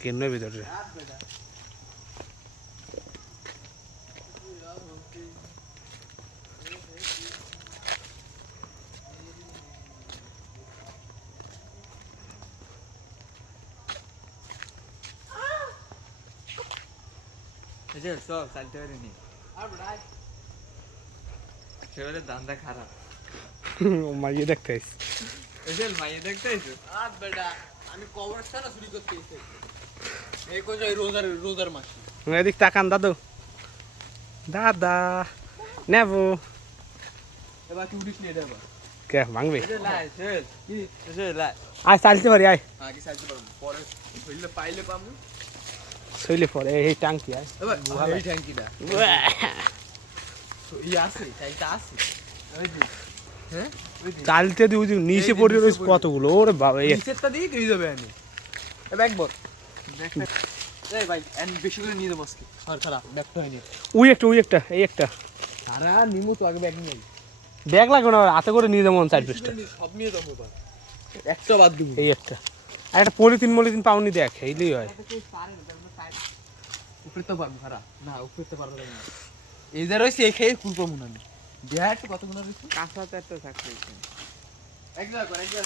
কেন ভিতরে সব চালতে পারিনি সেবারে দান্দা খারাপ মাইয়ে দেখতে মাইয়ে দেখতে আইছো আমি কবরস্থান চুরি করতে এসেছি এই কোন রোজার মাসে এদিক তাকান দাদু দাদা নেব এবার কি উঠিস নি এবার কে ভাঙবে লাই আয় চালতে পারি আয় আগে সাইজ করব পরে হইলে পাইলে পামু শৈলে পরে এই টাঙ্কি আয় এবার এই ট্যাঙ্কিটা তো ই আছে ট্যাঙ্কিটা আছে ওই যে হ্যাঁ চালতে দিও যে নিচে পড়ে রয়েছে কতগুলো ওরে বাবা এই নিচেরটা দিয়ে তুই যাবে আমি ব্যাগ বল এই ভাই এন্ড বেশি করে নিয়ে যাবো আজকে আর খারাপ ব্যাগটা হয়নি ওই একটা এই একটা সারা নিমু তো আগে ব্যাগ নিয়ে আই ব্যাগ লাগবে না হাতে করে নিয়ে যাবো সাইড পিসটা সব নিয়ে যাবো এবার একটা বাদ দিব এই একটা আর একটা পলিথিন পাউনি দেখ এইলেই হয় উপরে তো পারবো খারাপ না উপরে তো পারবো না এই যে রয়েছে এই খেয়ে খুলবো মনে আমি বিহার কত গুণ রয়েছে কাঁচা তো থাকছে এক জায়গা